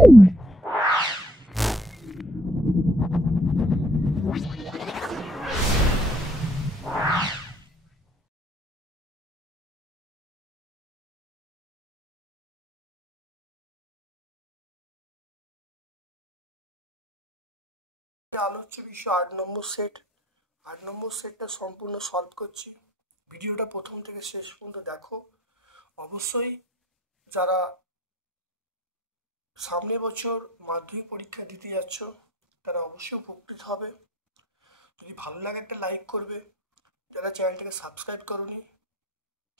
আলোচ্য বিষয় 8 নম্বর সেট। 8 নম্বর সেটটা সম্পূর্ণ সলভ করছি। ভিডিওটা প্রথম থেকে শেষ পর্যন্ত দেখো। অবশ্যই যারা সামনের বছর মাধ্যমিক পরীক্ষা দিতে যাচ্ছ তারা অবশ্যই উপকৃত হবে। যদি ভালো লাগে একটা লাইক করবে, যারা চ্যানেলটাকে সাবস্ক্রাইব করোনি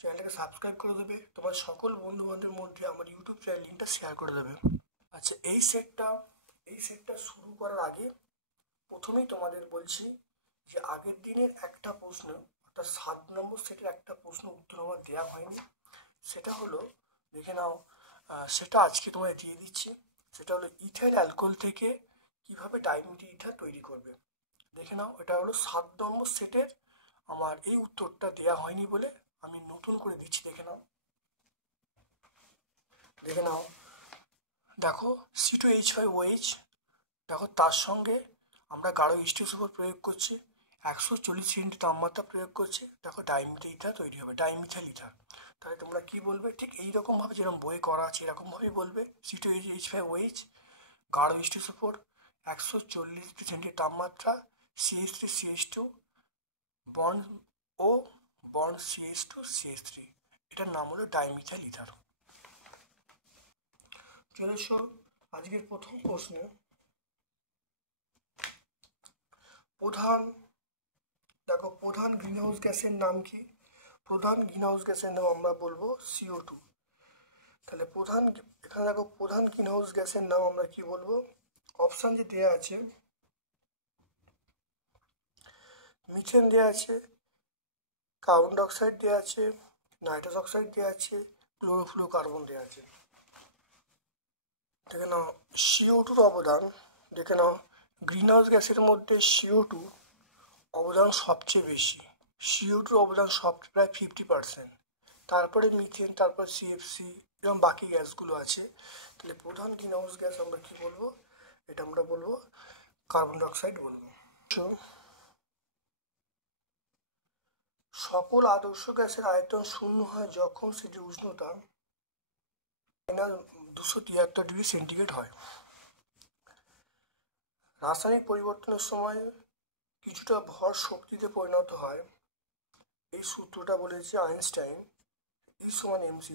চ্যানেলটাকে সাবস্ক্রাইব করে দেবে, তোমার সকল বন্ধু বান্ধবের মধ্যে আমার ইউটিউব চ্যানেল লিঙ্কটা শেয়ার করে দেবে। আচ্ছা, এই সেটটা শুরু করার আগে প্রথমেই তোমাদের বলছি যে আগের দিনের একটা প্রশ্ন, অর্থাৎ 7 নম্বর সেটের একটা প্রশ্ন উত্তর আমার দেওয়া হয়নি। সেটা হলো, দেখে নাও, সেটা আজকে তোমায় দিয়ে দিচ্ছি। সেটা হলো ইথাইল অ্যালকোহল থেকে কিভাবে ডাইমিথাইল ইথার তৈরি করবে। দেখে নাও, এটা হলো 7 নম্বর সেটের। আমার এই উত্তরটা দেওয়া হয়নি বলে আমি নতুন করে দিচ্ছি। দেখে নাও দেখো, C2H5OH। দেখো, তার সঙ্গে আমরা গাঢ় H2SO4 প্রয়োগ করছি, 140 তাপমাত্রা প্রয়োগ করছি। দেখো, ডাইমিথাইল ইথার তৈরি হবে, ডাইমিথাইল ইথার। তাহলে তোমরা কি বলবে? ঠিক এইরকমভাবে যেরকম বইয়ে করা আছে এরকমভাবেই বলবে। C2H5OH, গাঢ় H2SO4, 140 তাপমাত্রা, CH3CH2, বন্ড ও বন্ড CH2CH3। এটার নাম হলো ডাইমিথাইল ইথার। চলে এসো আজকের প্রথম প্রশ্নে। প্রধান গ্রিনহাউস গ্যাসের নাম কি? প্রধান গ্রিনহাউস গ্যাসের নাম আমরা বলবো CO2। তাহলে এখানে দেখো, প্রধান গ্রিনহাউস গ্যাসের নাম আমরা কি বলবো? অপশান যে দেওয়া আছে, মিথেন দেওয়া আছে, কার্বন ডাইঅক্সাইড দেওয়া আছে, নাইট্রাস অক্সাইড দেওয়া আছে, ক্লোরোফ্লোরোকার্বন দেওয়া আছে। দেখে নাও CO2-র অবদান। দেখে নাও, গ্রিনহাউস গ্যাসের মধ্যে CO2 অবদান সবচেয়ে বেশি। CO2-র অবদান প্রায় 50%। তারপরে মিথেন, তারপর CFC এবং বাকি গ্যাসগুলো আছে। তাহলে প্রধান গ্রিনহাউস গ্যাস আমরা কি বলবো? এটা আমরা বলবো কার্বন ডাইঅক্সাইড বলবো। সকল আদর্শ গ্যাসের আয়তন শূন্য হয় যখন সেটির উষ্ণতা -273°C হয়। রাসায়নিক পরিবর্তনের সময় কিছুটা ভর শক্তিতে পরিণত হয়। এই সূত্রটা বলেছে আইনস্টাইন, E=mc²।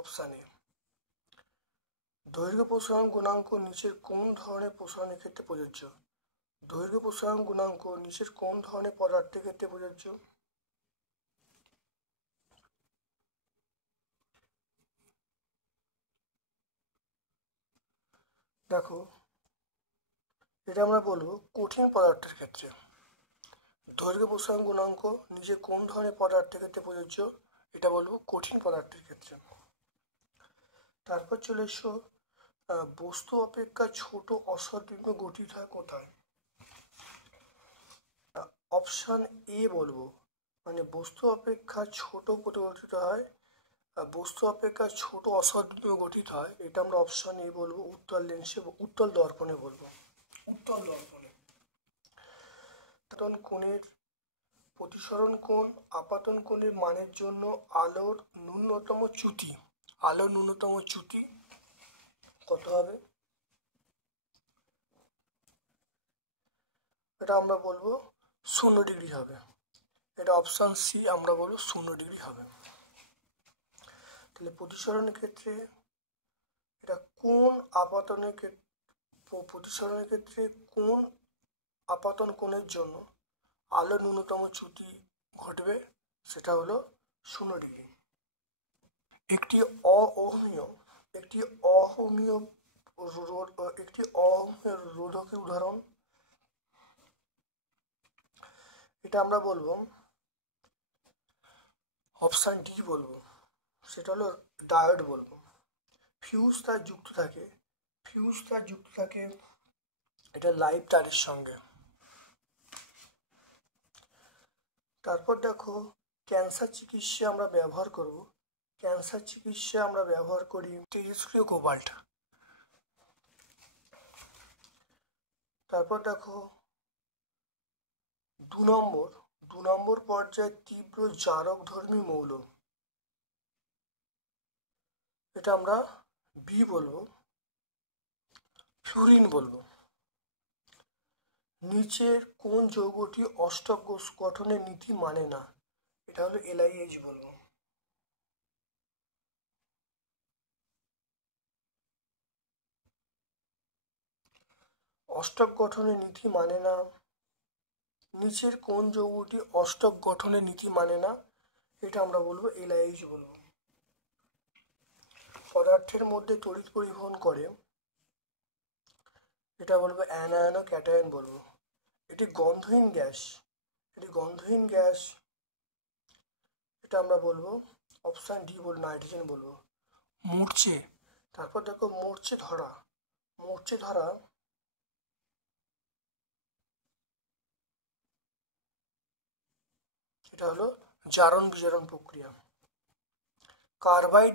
Option A. দৈর্ঘ্য প্রসারণ গুণাঙ্ক নিচের কোন ধরনের প্রসারণের ক্ষেত্রে প্রযোজ্য? দৈর্ঘ্য প্রসারণ গুণাঙ্ক নিচের কোন ধরনের পদার্থের ক্ষেত্রে প্রযোজ্য? দেখো, এটা আমরা বলবো কঠিন পদার্থের ক্ষেত্রে। দৈর্ঘ্য প্রসারণ গুণাঙ্ক নিচে কোন ধরনের পদার্থের ক্ষেত্রে প্রযোজ্য? এটা বলবো কঠিন পদার্থের ক্ষেত্রে। তারপর চলে এসো, বস্তু অপেক্ষা ছোট অসদ্বিগ্ন গঠিত হয় কোথায়? অপশান এ বলবো, মানে বস্তু অপেক্ষা ছোট গঠিত হয়, বস্তু অপেক্ষা ছোট অসদ্বিগ্ন গঠিত হয়। এটা আমরা অপশান এ বলবো, উত্তল লেন্সে, উত্তল দর্পণে বলবো, উত্তল দর্পণে। কোণের প্রতিসরণ কোণ আপাতন কোণের মানের জন্য আলোর ন্যূনতম চ্যুতি কত হবে? এটা আমরা বলবো 0° হবে। এটা অপশান সি, আমরা বলবো 0° হবে। তাহলে প্রতিসরণের ক্ষেত্রে এটা কোন প্রতিসরণের ক্ষেত্রে কোন আপাতন কোণের জন্য আলো ন্যূনতম চ্যুতি ঘটবে? সেটা হলো 0°। একটি অহমীয় রোধকের উদাহরণ। এটা আমরা বলবো অপশান ডি বলবো, সেটা হলো ডায়োড বলবো। ফিউজ তার যুক্ত থাকে এটা লাইভ তারের সঙ্গে। তারপর দেখো, ক্যান্সার চিকিৎসায় আমরা ব্যবহার করি তেজস্ক্রিয় কোবাল্ট। তারপর দেখো 2 নম্বর পর্যায়ে তীব্র জারকধর্মী মৌল, এটা আমরা বি বলবো, ফ্লুরিন বলবো। নিচের কোন যৌগটি অষ্টক গঠনের নীতি মানে না, এটা হলো LiH বলবো। অষ্টক গঠনের নীতি মানে না, নিচের কোন যৌগটি অষ্টক গঠনের নীতি মানে না, এটা আমরা বলবো LiH বলবো। পদার্থের মধ্যে তড়িৎ পরিবহন করে, এটা বলবো অ্যানায়ন ও ক্যাটায়ন বলবো। এটি গন্ধহীন গ্যাস, এটা আমরা বলবো অপশান ডি বলবো, নাইট্রোজেন বলবো। মূর্ছে, তারপর দেখো মূর্ছে ধরা এটা হলো জারণ বিজারণ প্রক্রিয়া। কার্বাইড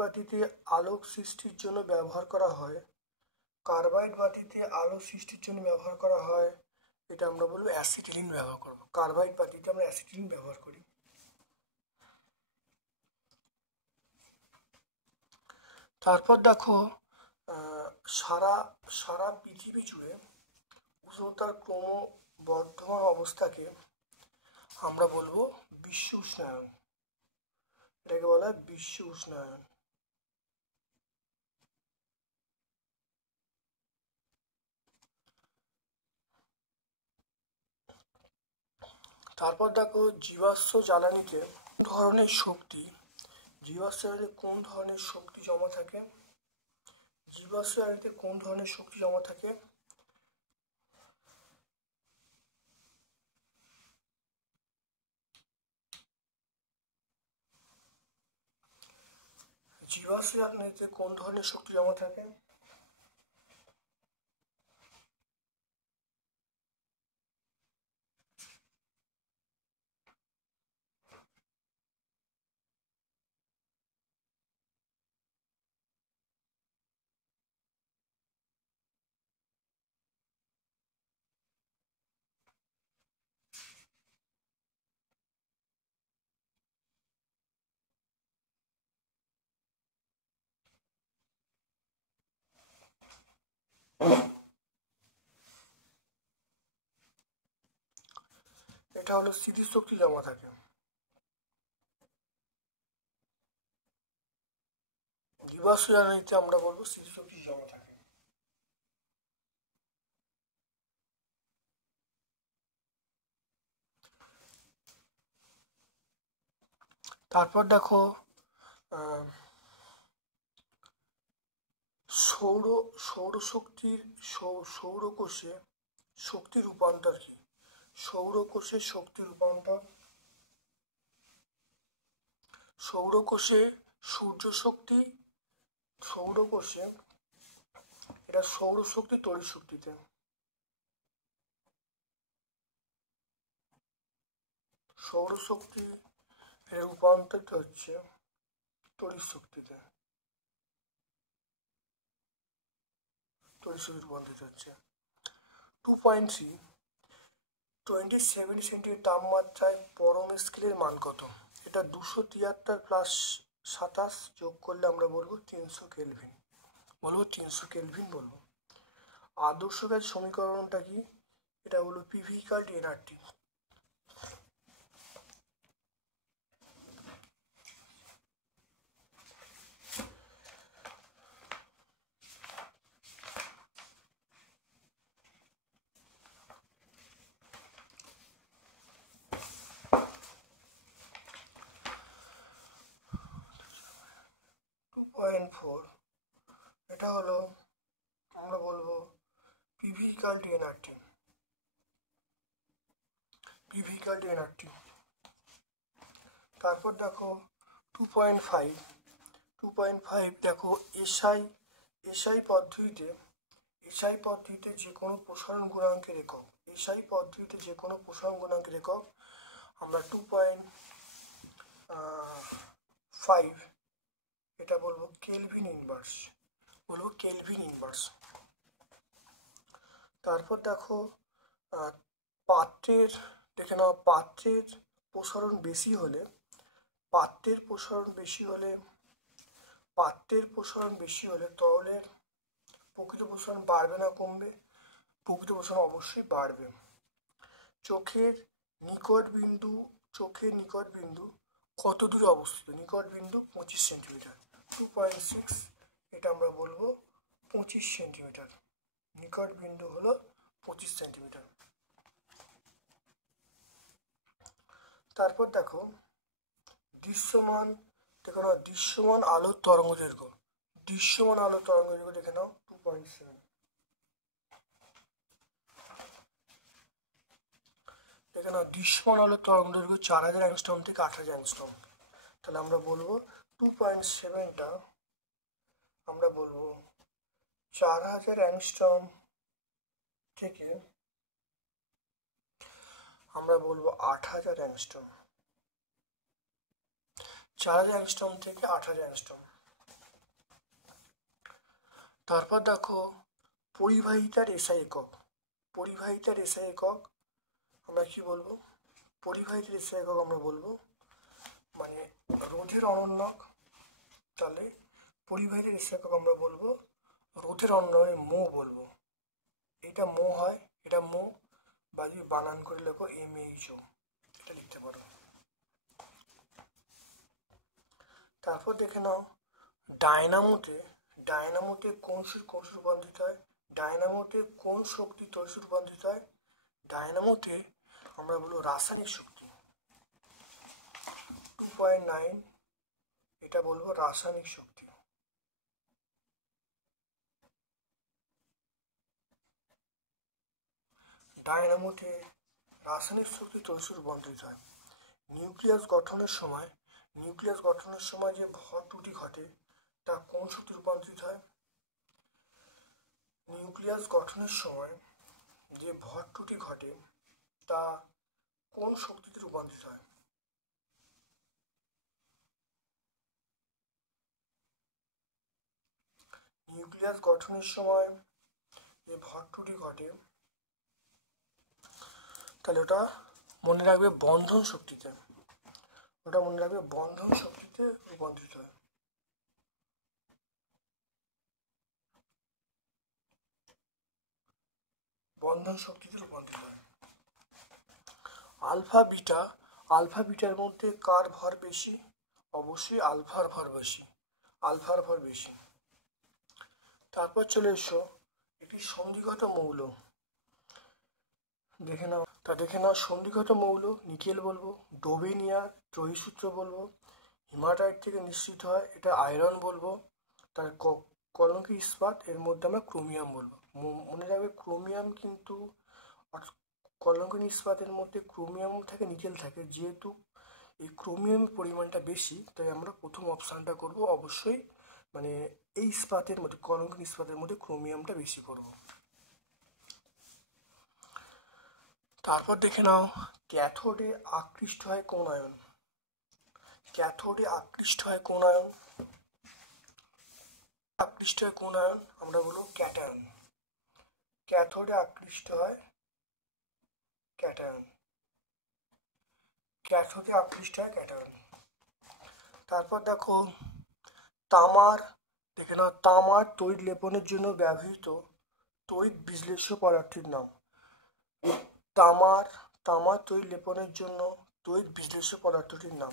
বাতিতে আলোক সৃষ্টির জন্য ব্যবহার করা হয়, এটা আমরা বলবো অ্যাসিটিলিন ব্যবহার করবো। কার্বাইড বাতিতে আমরা অ্যাসিটিলিন ব্যবহার করি। তারপর দেখো সারা পৃথিবী জুড়ে উষ্ণতার ক্রমবর্ধমান অবস্থাকে আমরা বলবো বিশ্ব উষ্ণায়ন, এটাকে বলা হয় বিশ্ব উষ্ণায়ন। তারপর দেখো জীবাশ্ম জ্বালানিতে কোন ধরনের শক্তি জমা থাকে, জীবাশ্ম জ্বালানিতে কোন ধরনের শক্তি জমা থাকে? এটা হলো স্মৃতিশক্তি জমা থাকে। জীবাশ্ম জ্বালানিতে আমরা বলবো স্মৃতিশক্তি জমা থাকে। তারপর দেখো সৌরকোষে শক্তি রূপান্তর কি? সৌরকোষে সূর্য শক্তি, এটা সৌরশক্তি তড়িৎ শক্তিতে, সৌরশক্তি রূপান্তরিত হচ্ছে তড়িৎ শক্তিতে, 2.3 27 সেন্টিগ্রেড তাপমাত্রায় পরম স্কেলের মান কত? এটা 273 প্লাস 27 যোগ করলে আমরা বলবো 300 কেলভিন, বলবো। আদর্শ গ্যাস সমীকরণটা কি? এটা হলো PV=nRT। এটা হলো আমরা বলবো PV=nRT। তারপর দেখো 2.5 দেখো এসআই পদ্ধতিতে যে কোনো প্রসারণ গুণাঙ্কের একক, আমরা 2.5 এটা বলবো কেলভিন ইনভার্স, তারপর দেখো পাত্রের, দেখে নাও পাত্রের প্রসারণ বেশি হলে, পাত্রের প্রসারণ বেশি হলে, পাত্রের প্রসারণ বেশি হলে তরলের প্রকৃত প্রসারণ বাড়বে না কমবে? প্রকৃত প্রসারণ অবশ্যই বাড়বে। চোখের নিকট বিন্দু, চোখের নিকট বিন্দু কত দূরে অবস্থিত? নিকট বিন্দু 25 সেন্টিমিটার, 2.6, এটা আমরা বলবো 25 সেন্টিমিটার। নিকট বিন্দু হলো 25 সেন্টিমিটার। তারপর দেখো দৃশ্যমান, দেখো না দৃশ্যমান আলোর তরঙ্গ দৈর্ঘ্য, দৃশ্যমান আলোর তরঙ্গ দৈর্ঘ্য দেখে নাও 2.7। দেখে নাও দৃশ্যমান আলোর তরঙ্গ দৈর্ঘ্য 4000 অ্যাংস্ট্রম থেকে 8000 অ্যাংস্ট্রম। তাহলে আমরা বলবো 2.7টা আমরা বলবো 4000 অ্যাংস্ট্রম থেকে আমরা বলবো 8000 অ্যাংস্ট্রম, 4000 অ্যাংস্ট্রম থেকে 8000 অ্যাংস্ট্রম। তারপর দেখো পরিবাহিতার এসআই একক, পরিবাহিতার এসআই একক আমরা কি বলবো? পরিবাহিতার এসআই একক আমরা বলবো মানে রোধের অনন্যক। তাহলে পরিবাহিতার এসআই একক আমরা বলবো রোধের অনন্যক, মো বলবো। এটা মো হয়, এটা মো, বা যদি বানান করে লেখো MHO, এটা লিখতে পারো। তারপর দেখে নাও ডায়নামোতে, ডায়নামোতে কোন রূপান্তরিত হয়? ডায়নামোতে কোন শক্তি তড়িৎ রূপান্তরিত হয়? ডায়নামোতে আমরা বলবো রাসায়নিক শক্তি, 2.9, এটা বলবো রাসায়নিক শক্তি। ডায়নামোতে রাসায়নিক শক্তি তড়িৎ রূপান্তরিত হয়। নিউক্লিয়াস গঠনের সময়, নিউক্লিয়াস গঠনের সময় যে ভর ত্রুটি ঘটে তা কোন শক্তি রূপান্তরিত হয়? নিউক্লিয়াস গঠনের সময় যে ভর ত্রুটি ঘটে তা কোন শক্তিতে রূপান্তরিত হয়? নিউক্লিয়াস গঠনের সময় যে ভর ত্রুটি ঘটে তাহলে ওটা মনে রাখবে বন্ধন শক্তিতে, ওটা মনে রাখবে বন্ধন শক্তিতে রূপান্তরিত হয়। বন্ধন শক্তিতে রূপান্তরিত হয়। আলফা বিটা, আলফা বিটার মধ্যে কার ভর বেশি? অবশ্যই আলফার ভর বেশি, আলফার ভর বেশি। তারপর চলে এসো একটি সন্ধিগত মৌল দেখে নাও। তা দেখে নাও সন্ধিগত মৌল নিকেল বলবো, ডোবেনিয়া ত্রয়ীসূত্র বলবো, হিমাটাইট থেকে নিশ্চিত হয় এটা আয়রন বলবো, তার কলঙ্কি ইস্পাত এর মধ্যে আমরা ক্রোমিয়াম বলবো। মনে রাখবে ক্রোমিয়াম কিন্তু কলঙ্কিনী ইস্পাতের মধ্যে ক্রোমিয়াম থাকে নিকেল থাকে, যেহেতু এই ক্রোমিয়ামের পরিমাণটা বেশি তাই আমরা প্রথম অপশানটা করব অবশ্যই, মানে এই ইস্পাতের মধ্যে কলঙ্কিনী ইস্পাতের মধ্যে ক্রোমিয়ামটা বেশি করব। তারপর দেখে নাও ক্যাথোডে আকৃষ্ট হয় কোন আয়ন? ক্যাথোডে আকৃষ্ট হয় কোন আয়ন? আকৃষ্ট হয় কোন আয়ন? আমরা বলবো ক্যাটায়ন। ক্যাথোডে আকৃষ্ট হয় ক্যাটায়ন, ক্যাথোডে আকৃষ্ট হয় ক্যাটায়ন। তারপর দেখো তামার, দেখে নাও তামার তড়িৎ লেপনের জন্য ব্যবহৃত তড়িৎ বিশ্লেষ্য পদার্থের নাম। তামার, তামার তড়িৎ লেপনের জন্য তড়িৎ বিশ্লেষ্য পদার্থটির নাম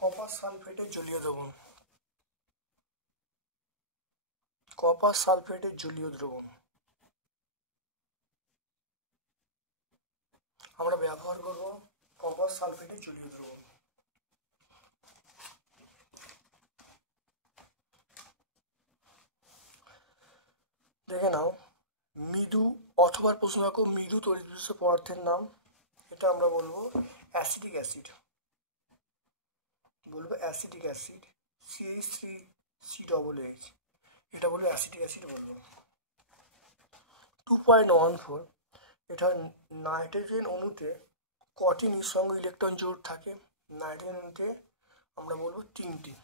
কপার সালফেটের জলীয় দ্রবণ, কপার সালফেটের জলীয় দ্রবণ আমরা ব্যবহার করব কপার সালফেটের জলীয় দ্রবণ। দেখে নাও মৃদু, অথবা প্রশ্ন রাখো মৃদু তড়িৎ বিশ্লেষ্য পদার্থের নাম, এটা আমরা বলবো অ্যাসিটিক অ্যাসিড, বলবো অ্যাসিটিক অ্যাসিড, CH3COOH, এটা বলবো অ্যাসিটিক অ্যাসিড বলবো। 2.14, এটা নাইট্রোজেন অণুতে কটি নিঃসঙ্গ ইলেকট্রন জোড় থাকে? নাইট্রোজেন অণুতে আমরা বলবো 3টি,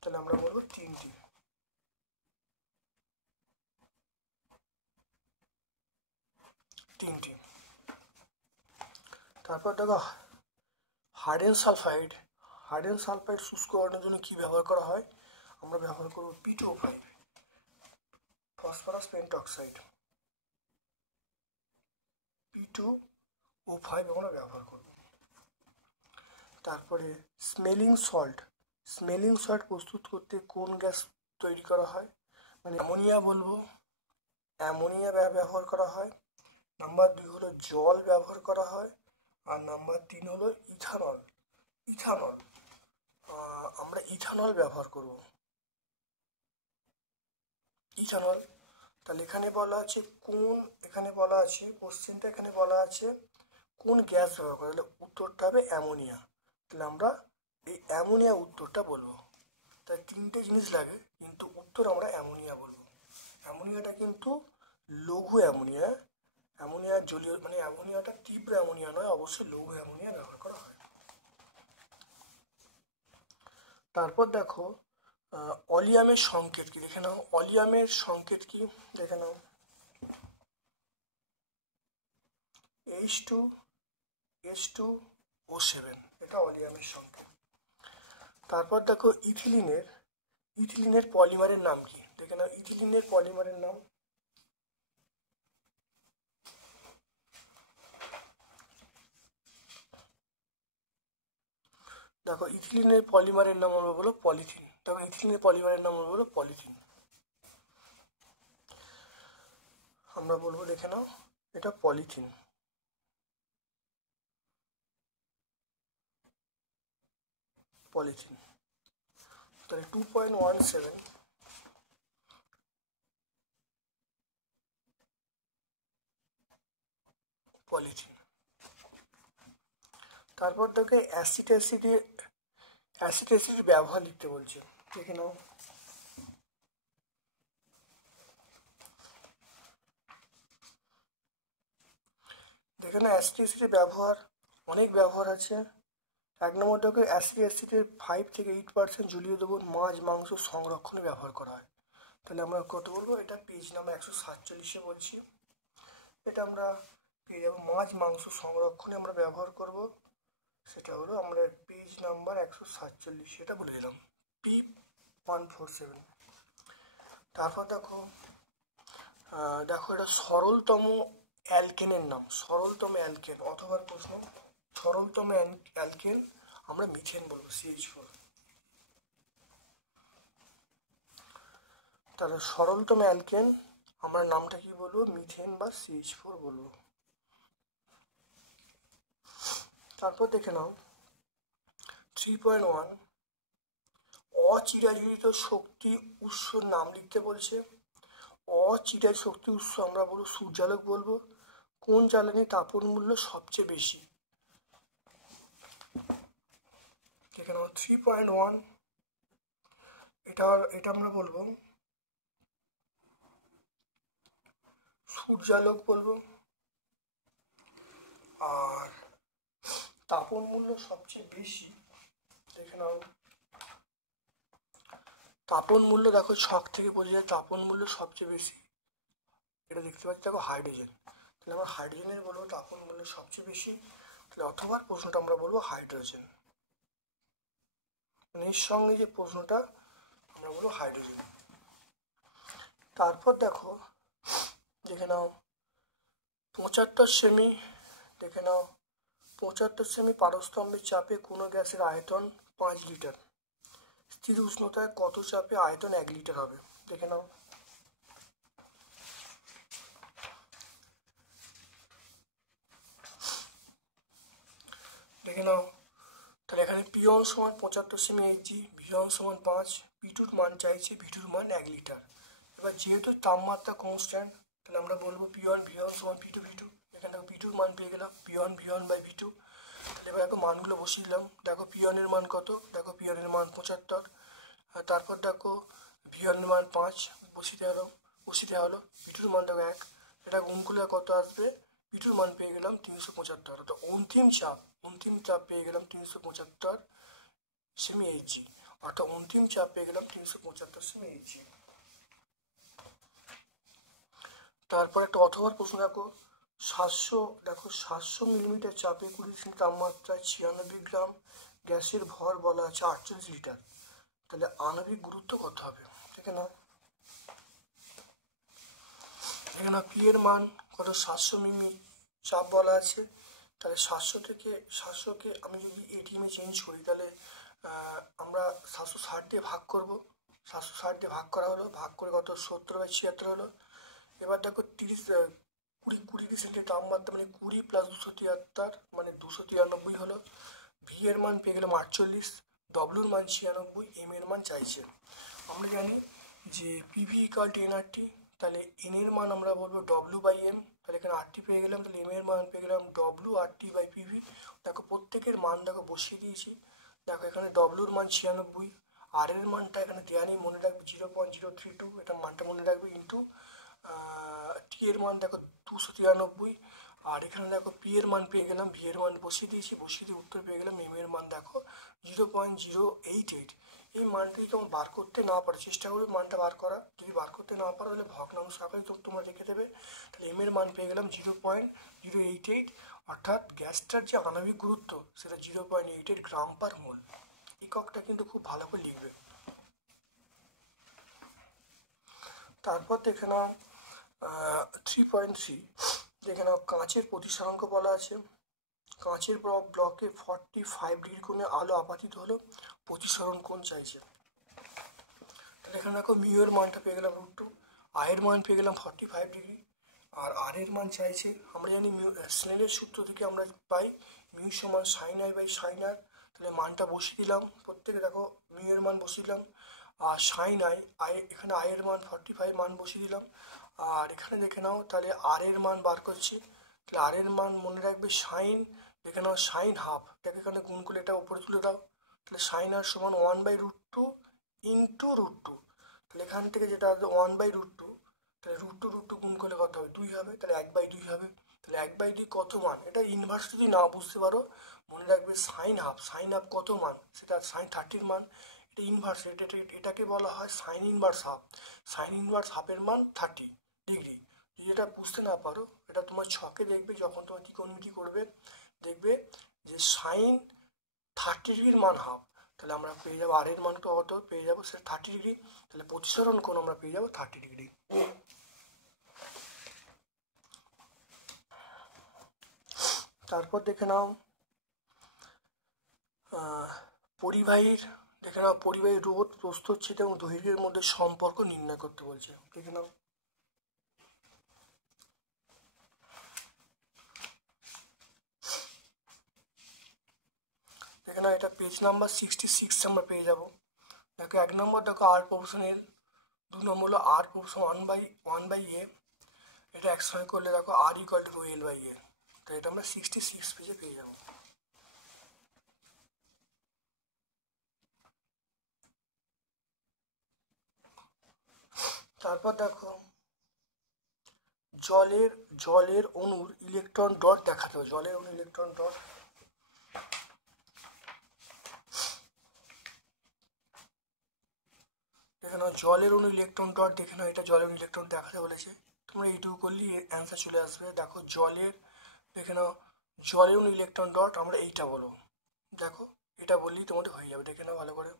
তাহলে আমরা বলবো 3টি। তারপর দেখো হাইড্রোজেন সালফাইড শুষ্ককরণের জন্য কি ব্যবহার করা হয়? আমরা ব্যবহার করব P2O5 ফসফরাস পেন্টঅক্সাইড, P2O5 আমরা ব্যবহার করব। তারপরে স্মেলিং সল্ট প্রস্তুত করতে কোন গ্যাস তৈরি করা হয়? মানে অ্যামোনিয়া ব্যবহার করা হয়। নাম্বার 2 হলো জল ব্যবহার করা হয়। আর নাম্বার 3 হলো ইথানল। আমরা ইথানল ব্যবহার করব। তাহলে এখানে বলা আছে কোশ্চেনটা এখানে বলা আছে কোন গ্যাস ব্যবহার করা, তাহলে উত্তরটা হবে অ্যামোনিয়া। তাহলে আমরা এই অ্যামোনিয়া উত্তরটা বলবো। তাই 3টে জিনিস লাগে, কিন্তু উত্তর আমরা অ্যামোনিয়া বলবো। অ্যামোনিয়াটা কিন্তু লঘু অ্যামোনিয়া, জলীয়, মানে অ্যামোনিয়াটা তীব্র অ্যামোনিয়া নয়, অবশ্যই লঘু অ্যামোনিয়া ব্যবহার করা হয়। তারপর দেখো অলিয়ামের সংকেত কি দেখে নাও। অলিয়ামের সংকেত কি দেখে নাও। H2SO7, এটা অলিয়ামের সংকেত। তারপর দেখো ইথিলিনের পলিমারের নাম কি দেখে নাও। ইথিলিনের পলিমারের নাম দেখো, ইথিলিনের পলিমারের নাম আমরা বলো পলিথিন। দেখো ইথিলিনের পলিমারের নাম আমরা বলো পলিথিন। আমরা বলবো দেখে নাও এটা পলিথিন। তাহলে 2.17 পলিথিন। তারপর তোকে অ্যাসিড অ্যাসিডের ব্যবহার লিখতে বলছে, দেখে নাও। দেখে নাও অ্যাসিডের ব্যবহার, অনেক ব্যবহার আছে। 1 নম্বরটাকে অ্যাসিডের 5 থেকে 8% জলীয় দ্রবণ মাছ মাংস সংরক্ষণে ব্যবহার করা হয়। তাহলে আমরা কত বলবো? এটা পেজ নাম্বার 147-এ বলছি। এটা আমরা পেয়ে যাবো, মাছ মাংস সংরক্ষণে আমরা ব্যবহার করব। সেটা হলো আমরা পেজ নাম্বার 147, এটা বলে দিলাম, P147। তারপর দেখো এটা সরলতম অ্যালকেনের নাম। অথবা প্রশ্ন, সরলতম অ্যালকেন আমরা মিথেন বলবো, CH4। তাহলে সরলতম অ্যালকেন আমরা নামটা কি বলবো? মিথেন বা CH4 বলবো। তারপর দেখে নাও 3.1 অচিরায়িত শক্তি উৎসর নাম লিখতে বলছে। অচিরায়িত শক্তি উৎস আমরা বলবো সূর্যালোক বলবো। কোন জ্বালানি তাপন মূল্য সবচেয়ে বেশি? দেখে নাও 3.1 এটা আমরা বলবো সূর্যালোক বলবো। আর তাপন মূল্য সবচেয়ে বেশি, দেখে নাও তাপন মূল্য, দেখো ছক থেকে বোঝা যায় তাপন মূল্য সবচেয়ে বেশি, এটা দেখতে পাচ্ছি দেখো হাইড্রোজেন। তাহলে আমরা হাইড্রোজেনের বলবো তাপন মূল্য সবচেয়ে বেশি। তাহলে অথবা প্রশ্নটা আমরা বলবো হাইড্রোজেন, এর সঙ্গে যে প্রশ্নটা আমরা বলবো হাইড্রোজেন। তারপর দেখো দেখে নাও 75 সেমি, দেখে নাও 75 সেমি পারস্তম্ভের চাপে কোনো গ্যাসের আয়তন 5 লিটার, স্থির উষ্ণতায় কত চাপে আয়তন 1 লিটার হবে? দেখে নাও। তাহলে এখানে P1 সমান 75 সেমি Hg, V1 সমান 5, P2 মান চাইছে, V2 মান 1 লিটার। এবার যেহেতু তাপমাত্রা কনস্ট্যান্ট, তাহলে আমরা বলবো P1 V1 সমান P2 V2। এখানে দেখো P2 মান পেয়ে গেলাম, P1 V1 বাই V2। তাহলে এবার দেখো মানগুলো বসিয়ে দিলাম। দেখো P1 এর মান কত? দেখো P1 এর মান 75। আর তারপর দেখো V1 এর মান 5 বসিয়ে দেওয়া হলো। V2 মান দেখো 1। এটা গুণ করলে কত আসবে? V2 মান পেয়ে গেলাম 375। তো অন্তিম চাপ পেয়ে গেলাম 375 সেমি Hg, অর্থাৎ অন্তিম চাপ পেয়ে গেলাম 375 সেমি Hg। তারপর একটা অথবা প্রশ্ন দেখো, 700 দেখো 700 মিলিমিটার চাপে 20 তাপমাত্রায় 96 গ্রাম গ্যাসের ভর বলা আছে 48 লিটার। তাহলে আণবিক গুরুত্ব কত হবে? ঠিক না, এখানে পি এর মান কত 700 মিমি চাপ বলা আছে। তাহলে 700কে আমি যদি এটিএমে চেঞ্জ করি তাহলে আমরা 760 দিয়ে ভাগ করব। 760 দিয়ে ভাগ করা হলো, ভাগ করে কত 70/76 হলো। এবার দেখো 20 ডিগ্রি তাপমাত্রা মানে 20 + 273 মানে 293 হলো। ভি এর মান পেয়ে গেলাম 48, ডব্লুর মান 96, এম এর মান চাইছে। আমরা জানি যে পিভি = এনআরটি, তাহলে এন এর মান আমরা বলবো W/m। তাহলে এখানে আরটি পেয়ে গেলাম, তাহলে এম এর মান পেয়ে গেলাম WRT/পিভি। দেখো প্রত্যেকের মান দেখো বসিয়ে দিয়েছি। দেখো এখানে ডব্লুর মান 96, আর এর মানটা এখানে দেওয়া নেই, মনে রাখবে 0.032, এটা মানটা মনে রাখবে, ইন্টু টি এর মান দেখো 293, আর এখানে দেখো পি এর মান পেয়ে গেলাম, ভি এর মান বসিয়ে দিয়েছি, বসিয়ে দিয়ে উত্তর পেয়ে গেলাম। এম এর মান দেখো 0.088। এই মানটা যদি তোমরা বার করতে না পারো, চেষ্টা করবে মানটা বার করা, যদি বার করতে না পারো তাহলে ভগ্নাংশ আকারে তোমরা রেখে দেবে। তাহলে এম এর মান পেয়ে গেলাম 0.088, অর্থাৎ গ্যাসটার যে আণবিক গুরুত্ব সেটা 0.88 গ্রাম পার মোল। এককটা কিন্তু খুব ভালো করে লিখবে। তারপর দেখে নাও 3.3, দেখে নাও কাঁচের প্রতিসরাঙ্ক বলা আছে। কাঁচের ব্লকে 45 ডিগ্রি কোণে আলো আপাতিত হলো, প্রতিসরণ কোণ চাইছে। তাহলে এখানে দেখো মিউ এর মানটা পেয়ে গেলাম √2, আয়ের মান পেয়ে গেলাম 45 ডিগ্রি, আর আর এর মান চাইছে। আমরা জানি স্নেলের সূত্র থেকে আমরা পাই মিউ সমান sin/i/sin r। তাহলে মানটা বসিয়ে দিলাম, প্রত্যেকে দেখো মিউ এর মান বসিয়ে দিলাম, আর আই এখানে আয়ের মান 45 মান বসিয়ে দিলাম। আর এখানে দেখে নাও তাহলে আর এর মান বার করছি। তাহলে আর এর মান মনে রাখবে সাইন, দেখে নাও sin½ এটাকে এখানে গুণ করে এটা উপরে তুলে দাও। তাহলে sin r সমান 1/√2 ইন্টু √2। তাহলে এখান থেকে যেটা আসবে 1/√2, তাহলে √2 গুণ করলে কত হবে 2 হবে, তাহলে 1/2 হবে। তাহলে 1/2 কত মান, এটা ইনভার্স যদি না বুঝতে পারো মনে রাখবে sin½ কত মান, সেটা sin 30 মান। এটা ইনভার্স, এটাকে বলা হয় sin inverse half. sin inverse হাফের মান 30 ডিগ্রি। যদি এটা বুঝতে না পারো, এটা তোমার ছকে দেখবে, যখন তোমার ত্রিকোণমিতি করবে দেখবে যে sin 30 ডিগ্রির মান হাফ। তাহলে আমরা পেয়ে যাবো আর এর মান কত পেয়ে যাবো, সেটা 30 ডিগ্রি। তাহলে প্রতিসরণ কোণ আমরা পেয়ে যাবো 30 ডিগ্রি। তারপর দেখে নাও পরিবাহীর রোধ, প্রস্থচ্ছেদ এবং দৈর্ঘ্যের মধ্যে সম্পর্ক নির্ণয় করতে বলছে। দেখে নাও এটা পেজ নাম্বার 66 আমরা পেয়ে যাব। দেখো 1 নম্বর দেখো আর প্রপোর্শন এল, 2 নম্বর হলো আর প্রপোর্শন 1/a। এটা একসঙ্গে করলে দেখো আর = ρl/a। তো এটা আমরা 66 পেজে পেয়ে যাব। তারপর দেখো জলের অণুর ইলেকট্রন ডট দেখাতে হবে। জলের অণুর ইলেকট্রন ডট, দেখে নাও জলের অণু ইলেকট্রন ডট, দেখে নাও এটা জলের অণু ইলেকট্রন দেখাতে বলেছে। তোমরা এইটুকু করলেই অ্যান্সার চলে আসবে। দেখো দেখে নাও জলের অণু ইলেকট্রন ডট, আমরা এইটা বলবো। দেখো এটা বললেই তোমাদের হয়ে যাবে। দেখে নাও ভালো করে,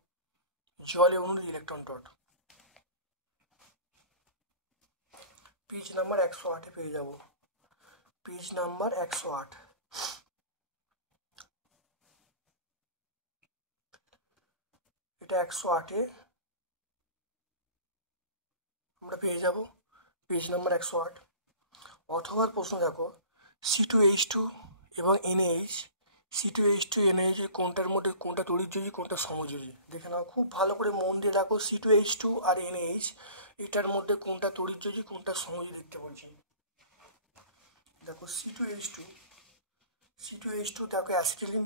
জলের অণুর ইলেকট্রন ডট। পেজ নাম্বার 108 পেয়ে যাব, পেজ নাম্বার 108। এটা 108-এ আমরা পেয়ে যাব, পেজ নাম্বার 108। অথবা প্রশ্ন দেখো C2H2 এবং NaH, C2H2 NaH এর কোনটার মধ্যে কোনটা তড়িৎযোজী কোনটা সমযোজী। দেখে নাও খুব ভালো করে মন দিয়ে দেখো C2H2 আর NaH এটার মধ্যে কোনটা তড়িৎযোজী কোনটা সমযোজী দেখতে বলছি। দেখো C2H2 দেখো অ্যাসিটিলিন,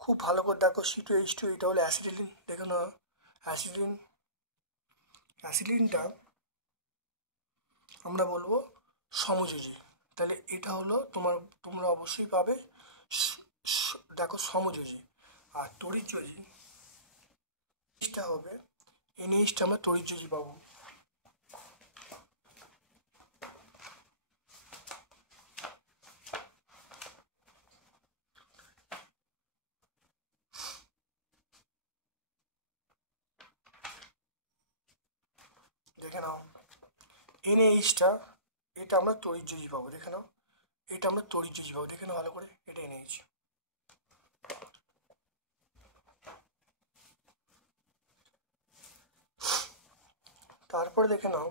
খুব ভালো করে দেখো C2H2 এটা হলো অ্যাসিটিলিন। দেখো না অ্যাসিটিলিনটা আমরা বলবো সমযোজী। তাহলে এটা হলো তোমরা অবশ্যই পাবে দেখো সমযোজী। আর তড়িৎযোজী এটা হবে NaHটা আমরা তড়িৎযোজী পাবো। দেখে নাও NaHটা, এটা আমরা তড়িৎযোজী পাবো, দেখে নাও এটা আমরা তড়িৎযোজী পাবো, দেখে নাও ভালো করে, এটা NaH। তারপরে দেখে নাও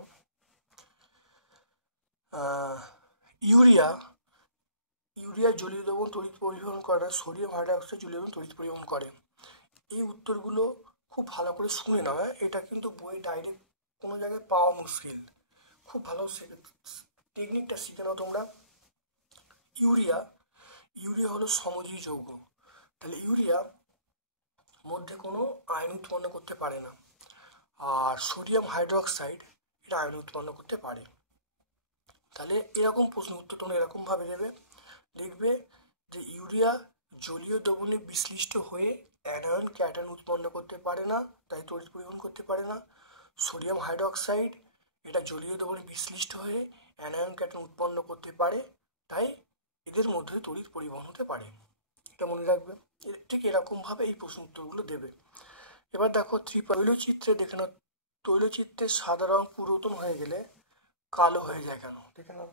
ইউরিয়া জলীয় দ্রবণ তড়িৎ পরিবহন করে না, সোডিয়াম হাইড্রোক্সাইড জলীয় দ্রবণ তড়িৎ পরিবহন করে। এই উত্তরগুলো খুব ভালো করে শুনে নাও, এটা কিন্তু বই ডাইরেক্ট কোনো জায়গায় পাওয়া মুশকিল, খুব ভালো টেকনিকটা শিখে নাও তোমরা। ইউরিয়া হলো সমযোজী যৌগ, তাহলে ইউরিয়া মধ্যে কোনো আয়ন উৎপন্ন করতে পারে না, আর সোডিয়াম হাইড্রোক্সাইড এটা আয়ন উৎপন্ন করতে পারে। তাহলে এরকম প্রশ্ন উত্তর তোমরা এরকমভাবে দেবে, লিখবে যে ইউরিয়া জলীয় দ্রবণে বিশ্লিষ্ট হয়ে অ্যানায়ন ক্যাটায়ন উৎপন্ন করতে পারে না, তাই তড়িৎ পরিবহন করতে পারে না। সোডিয়াম হাইড্রোক্সাইড এটা জলীয় দ্রবণে বিশ্লিষ্ট হয়ে অ্যানায়ন ক্যাটায়ন উৎপন্ন করতে পারে, তাই এদের মধ্যে তড়িৎ পরিবহন হতে পারে। এটা মনে রাখবে, ঠিক এরকমভাবে এই প্রশ্ন উত্তরগুলো দেবে। এবার দেখো তৈলচিত্রে দেখে নাও, তৈলচিত্রে সাদা রং পুরাতন হয়ে গেলে কালো হয়ে যায় কেন, দেখে নাও।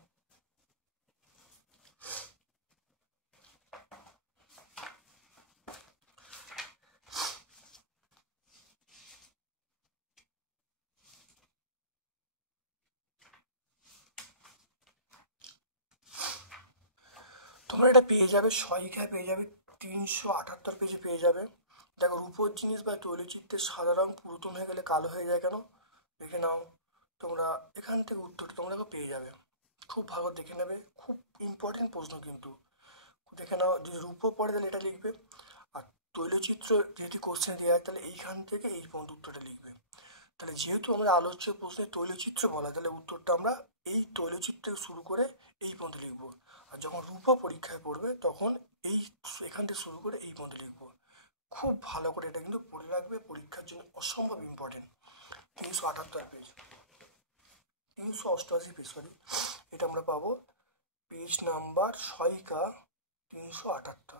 তোমরা এটা পেয়ে যাবে, সহায়িকায় পেয়ে যাবে, 378 পেজে পেয়ে যাবে। দেখো রূপোর জিনিস বা তৈলচিত্রের সাদা রং পুরাতন হয়ে গেলে কালো হয়ে যায় কেন, দেখে নাও। তোমরা এখান থেকে উত্তরটা তোমরা পেয়ে যাবে, খুব ভালো দেখে নেবে, খুব ইম্পর্টেন্ট প্রশ্ন কিন্তু। দেখে নাও, যদি রূপো পড়ে তাহলে এটা লিখবে, আর তৈলচিত্র যেহেতু কোশ্চেন দেওয়া হয় তাহলে এইখান থেকে এই পর্যন্ত উত্তরটা লিখবে। তাহলে যেহেতু আমরা আলোচ্য প্রশ্নে তৈলচিত্র বলা, তাহলে উত্তরটা আমরা এই তৈলচিত্র শুরু করে এই পর্যন্ত লিখবো, আর যখন রূপো পরীক্ষায় পড়বে তখন এখান থেকে শুরু করে এই পর্যন্ত লিখবো। খুব ভালো করে এটা কিন্তু পড়ে রাখবে, পরীক্ষার জন্য অসম্ভব ইম্পর্টেন্ট। 378 পেজ, 388 পেজ, সরি, এটা আমরা পাবো পেজ নাম্বার সহায়িকা 378।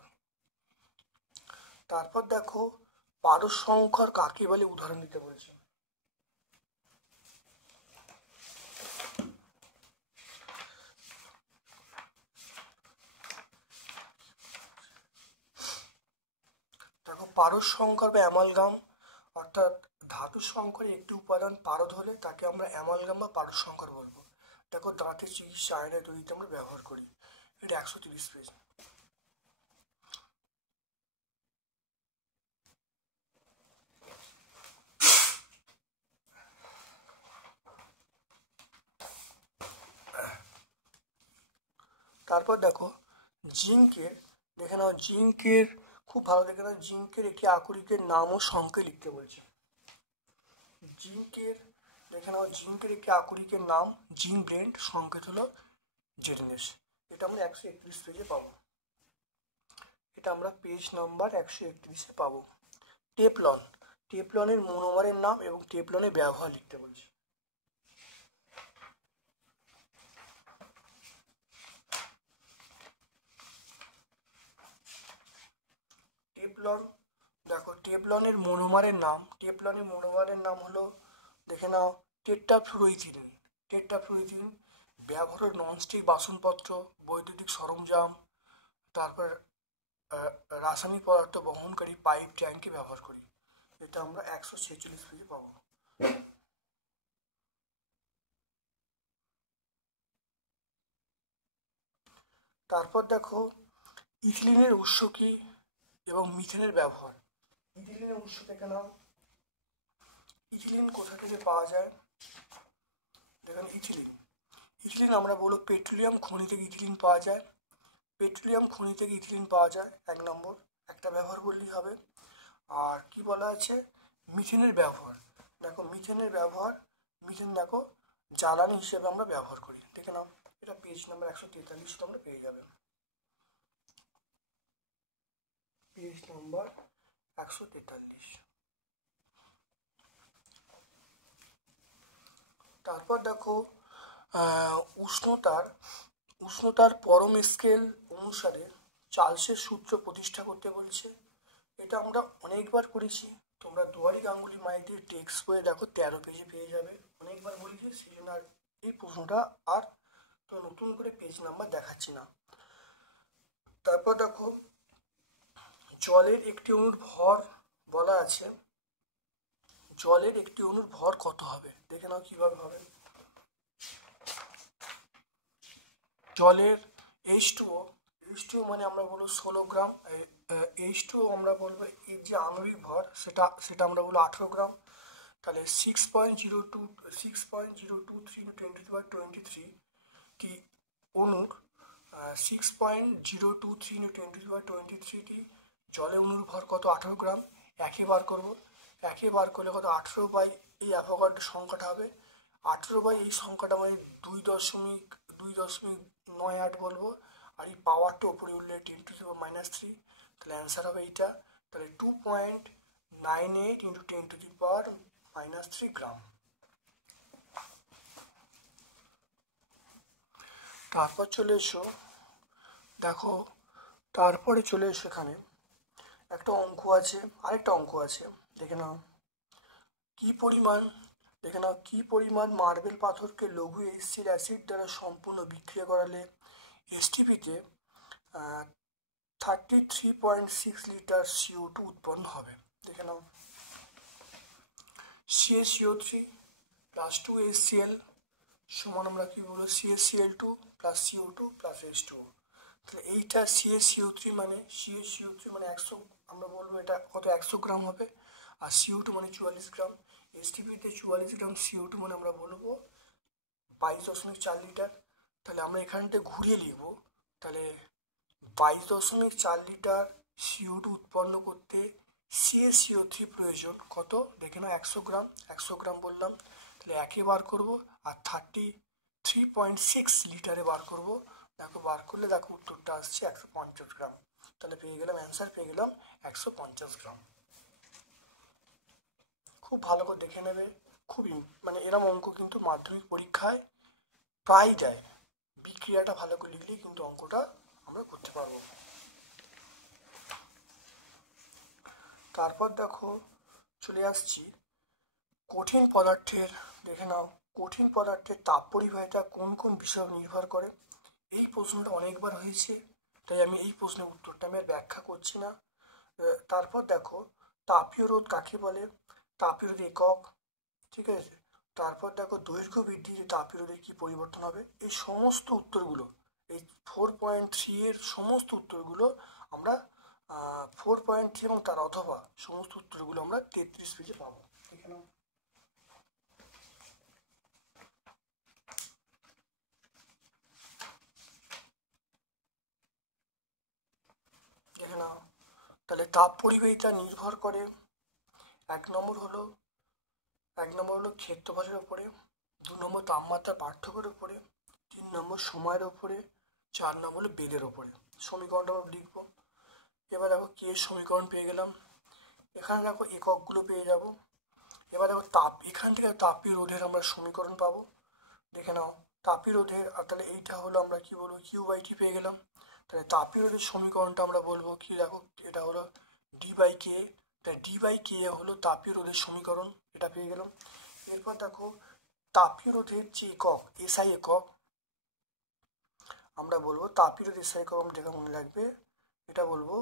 তারপর দেখো পারস্যংকর কাকে বলে উদাহরণ দিতে বলেছে। দেখো পারস্যংকর বা অ্যামালগাম, অর্থাৎ ধাতু সংকরে একটি উপাদান পারদ হলে তাকে আমরা অ্যামালগাম বা পারস্যংকর বলবো। দেখো দাঁতের চিকিৎসা আয়নের তৈরিতে আমরা ব্যবহার করি, এটা 130 পেজ। তারপর দেখো জিঙ্কের, দেখে নাও জিঙ্কের, খুব ভালো দেখে নাও, জিঙ্কের একটি আকরিকের নাম ও সংখ্যা লিখতে বলছে। জিঙ্কের, দেখে নাও জিঙ্কের একটি আকরিকের নাম জিঙ্ক ব্রেন্ট, সংকেত হলো জেডএনএস। এটা আমরা 131 পেজে পাবো, এটা আমরা পেজ নাম্বার 131-এ পাবো। টেফলনের মনোমারের নাম এবং টেফলনের ব্যবহার লিখতে বলছে। টেফলন, দেখো টেফলনের মনোমারের নাম হলো, দেখে নাও টেট্রাফ্লুরোইথিলিন। ব্যবহার ননস্টিক বাসনপত্র, বৈদ্যুতিক সরঞ্জাম, তারপর রাসায়নিক পদার্থ বহনকারী পাইপ ট্যাঙ্কে ব্যবহার করি। এটা আমরা 146 পেজে পাবো। তারপর দেখো ইথিলিনের উৎস কি এবং মিথেনের ব্যবহার। ইথিলিনের উৎস দেখে নাও, ইথিলিন কোথা থেকে পাওয়া যায়, দেখেন ইথিলিন আমরা বলবো পেট্রোলিয়াম খনি থেকে ইথিলিন পাওয়া যায়, এক নম্বর, একটা ব্যবহার করলেই হবে। আর কি বলা আছে, মিথেনের ব্যবহার, দেখো মিথেন দেখো জ্বালানি হিসেবে আমরা ব্যবহার করি, দেখে নাও, এটা পেজ নাম্বার 143 তোমরা পেয়ে যাবে, পেজ নাম্বার 143। তারপর দেখো উষ্ণতার পরম স্কেল অনুসারে চার্লসের সূত্র প্রতিষ্ঠা করতে বলছে। এটা আমরা অনেকবার করেছি, তোমরা দুয়ারি গাঙ্গুলি মাইতির টেক্সট বইয়ে দেখো 13 পেজে পেয়ে যাবে। অনেকবার বলেছি সেই জন্য আর এই প্রশ্নটা আর তো নতুন করে পেজ নাম্বার দেখাচ্ছি না। তারপর দেখো জলের একটি অণুর ভর বলা আছে, জলের একটি অণুর ভর কত হবে দেখে নাও কিভাবে হবে। জলের H2O, H2O মানে আমরা বলবো 16 গ্রাম, H2O আমরা বলবো এর যে আণবিক ভর সেটা আমরা বলবো 18 গ্রাম। তাহলে 6.023 × 10⁻23 টি অণুর 6.023 × 10⁻23 জলে অণুর ভর কত 18 গ্রাম। একে বার করবো, একে বার করলে কত 18 বাই এই অ্যাভোগাড্রো সংখ্যাটা হবে, 18 বাই এই সংখ্যাটা মানে 2.2.98 বলবো, আর এই পাওয়ারটা উপরে উঠলে 10⁻³ তাহলে অ্যান্সার হবে এইটা। তাহলে 2.98 × 10⁻³ গ্রাম। তারপর চলে এসো দেখো, তারপরে চলে এসো এখানে একটা অঙ্ক আছে, আরেকটা অঙ্ক আছে দেখে নাও। কি পরিমাণ মার্বেল পাথরকে লঘু HCl অ্যাসিড দ্বারা সম্পূর্ণ বিক্রিয়া করালে STP-তে 33.6 লিটার CO2 উৎপন্ন হবে দেখে নাও। CaCO3 প্লাস 2HCl সমান আমরা কি বলবো CaCl2 plus CO2 plus H2O। তাহলে এইটা CaCO3 মানে 100, আমরা বলবো এটা কত 100 গ্রাম হবে, আর CO2 মানে 44 গ্রাম। STP-তে 44 গ্রাম CO2 মানে আমরা বলবো 22.4 লিটার। তাহলে আমরা এখানটা ঘুরিয়ে লিখব, তাহলে 22.4 লিটার CO2 উৎপন্ন করতে CaCO3 প্রয়োজন কত দেখে নাও 100 গ্রাম, 100 গ্রাম বললাম। তাহলে একে বার করবো আর 33.6 লিটারে বার করবো। দেখো বার করলে দেখো উত্তরটা আসছে 150 গ্রাম। তাহলে পেয়ে গেলাম অ্যান্সার, পেয়ে গেলাম 150 গ্রাম। খুব ভালো করে দেখে নেবে, খুবই মানে এরম অঙ্ক কিন্তু মাধ্যমিক পরীক্ষায় প্রায় দেয়। বিক্রিয়াটা ভালো করে লিখলেই কিন্তু অঙ্কটা আমরা করতে পারবো। তারপর দেখো চলে আসছি কঠিন পদার্থের, দেখে নাও কঠিন পদার্থের তাপ পরিবাহিতা কোন কোন বিষয় নির্ভর করে। এই প্রশ্নটা অনেকবার হয়েছে, তাই আমি এই প্রশ্নের উত্তরটা আমি আর ব্যাখ্যা করছি না। তারপর দেখো তাপীয় রোধ কাকে বলে, তাপীয় রোধ একক, ঠিক আছে। তারপর দেখো দৈর্ঘ্য বৃদ্ধি তাপীয় রোধের কি পরিবর্তন হবে। এই সমস্ত উত্তরগুলো এই 4.3 এর সমস্ত উত্তরগুলো আমরা 4.3 এবং তার অথবা সমস্ত উত্তরগুলো আমরা 33 পেজে পাবো। দেখে নাও। দেখে নাও তাহলে তাপ পরিবাহিতা নির্ভর করে এক নম্বর হলো ক্ষেত্রফলের উপরে, 2 নম্বর তাপমাত্রার পার্থক্যের উপরে, 3 নম্বর সময়ের উপরে, 4 নম্বর হলো বেগের উপরে। সমীকরণটা আমরা লিখবো। এবার দেখো কে সমীকরণ পেয়ে গেলাম, এখানে দেখো এককগুলো পেয়ে যাব। এবার দেখো এখান থেকে তাপীয় রোধের আমরা সমীকরণ পাবো। দেখে নাও তাপীয় রোধের, আর তাহলে এইটা হলো আমরা কি বলবো Q/T পেয়ে গেলাম। তাহলে তাপীয় রোধের সমীকরণটা আমরা বলবো কি, দেখো এটা হলো D/K, তাহলে D/K হলো তাপীয় রোধের সমীকরণ, এটা পেয়ে গেলাম। এরপর দেখো তাপীয় রোধের যে একক SI একক আমরা বলবো, তাপীয় রোধ SI একক দেখে মনে রাখবে, এটা বলবো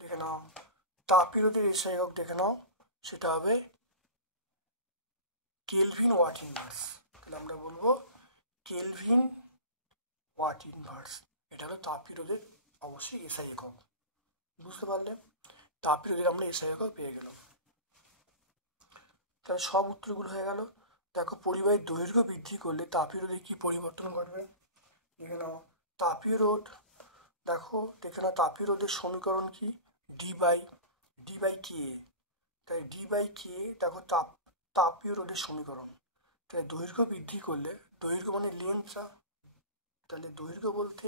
দেখে নাও তাপীয় রোধের SI একক দেখে নাও, সেটা হবে কেলভিন ওয়াট ইনভার্স। তাহলে আমরা বলবো কেলভিন ওয়াট ইনভার্স, এটা হলো তাপীয় রোধের অবশ্যই SI একক। বুঝতে পারলে, তাপীয় রোধের আমরা SI একক পেয়ে গেলাম। তাহলে সব উত্তরগুলো হয়ে গেল। দেখো পরিবাহীর দৈর্ঘ্য বৃদ্ধি করলে তাপীয় রোধে কি পরিবর্তন ঘটবে দেখে নাও। তাপীয় রোধ দেখে নাও তাপীয় রোধের সমীকরণ কি D/K, তাই D/K দেখো তাপীয় রোধের সমীকরণ। তাহলে দৈর্ঘ্য বৃদ্ধি করলে, দৈর্ঘ্য মানে লেন্থটা, তাহলে দৈর্ঘ্য বলতে